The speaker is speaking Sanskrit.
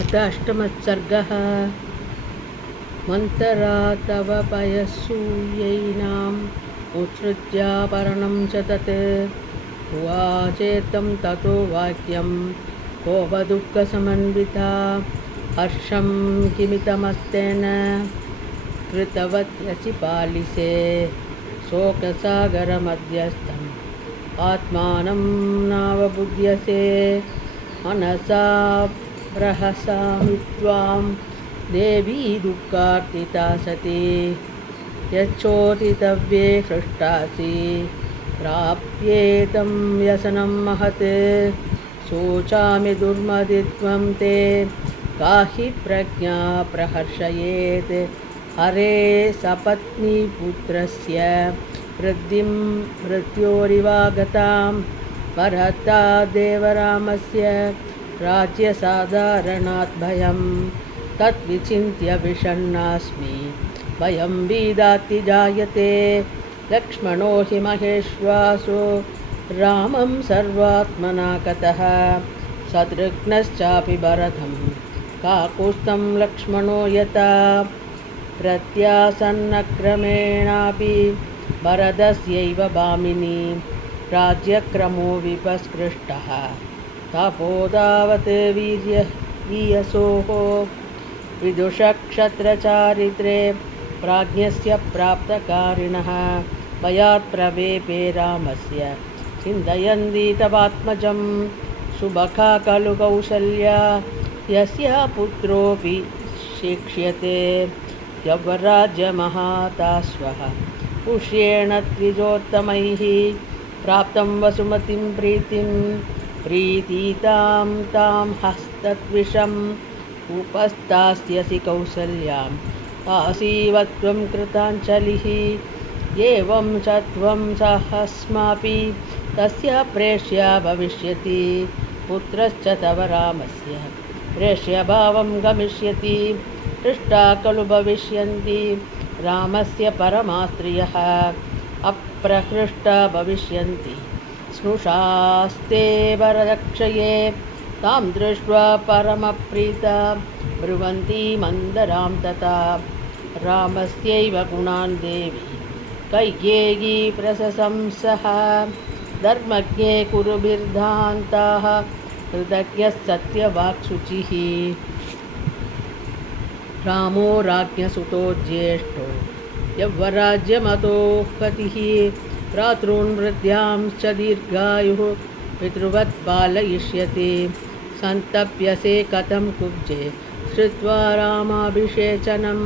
अथ अष्टमः मन्तरा तव पयसूयैनाम् उत्सृत्यापरणं च तत् उवाचेतं ततो वाक्यं कोपदुःखसमन्विता हर्षं किमितमस्तेन कृतवत्यसि पालिसे शोकसागरमध्यस्थम् आत्मानं नावबुध्यसे मनसा प्रहसामि त्वां देवी दुःखार्तिता सती यच्चोदितव्ये हृष्टासि प्राप्येतं व्यसनं महत् शोचामि दुर्मदित्वं ते काहि प्रज्ञा प्रहर्षयेत् हरे सपत्नीपुत्रस्य वृद्धिं मृत्योरिवागतां परता देवरामस्य राज्यसाधारणात् भयं तद्विचिन्त्य विषण्णास्मि भयं बीदाति जायते लक्ष्मणो हि महेश्वासो रामं सर्वात्मना गतः शत्रुघ्नश्चापि भरतं काकुत्स्थं लक्ष्मणो यथा प्रत्यासन्नक्रमेणापि भरतस्यैव भामिनी राज्यक्रमो विपस्पृष्टः तपोदावत् वीयसोः विदुषक्षत्रचारित्रे प्राज्ञस्य प्राप्तकारिणः भयात् प्रवेपे रामस्य चिन्तयन्ति तवात्मजं सुभगा खलु कौसल्या यस्य पुत्रोऽपि शिक्ष्यते यवराज्यमहाताश्वः पुष्येण द्विजोत्तमैः प्राप्तं वसुमतीं प्रीतितां तां हस्तद्विषम् उपस्थास्यसि कौसल्यां काशीवत्वं कृताञ्जलिः एवं च त्वं सहस्मापि तस्य प्रेष्या भविष्यति पुत्रश्च तव रामस्य प्रेष्यभावं गमिष्यति हृष्टा खलु भविष्यन्ति रामस्य परमास्त्रियः अप्रहृष्टा भविष्यन्ति स्नुषास्ते वरदक्षये तां दृष्ट्वा परमप्रीता ब्रुवन्ती मन्दरां तथा रामस्यैव गुणान् देवी कैकेयी प्रशंसः धर्मज्ञे कुरुभिर्धान्ताः कृतज्ञः सत्यवाक्शुचिः रामो राज्ञसुतो ज्येष्ठो यौवराज्यमतोऽपतिः भ्रातॄन् वृद्ध्यांश्च दीर्घायुः पितृवत् पालयिष्यति सन्तप्यसे कथं कुब्जे श्रुत्वा रामाभिषेचनं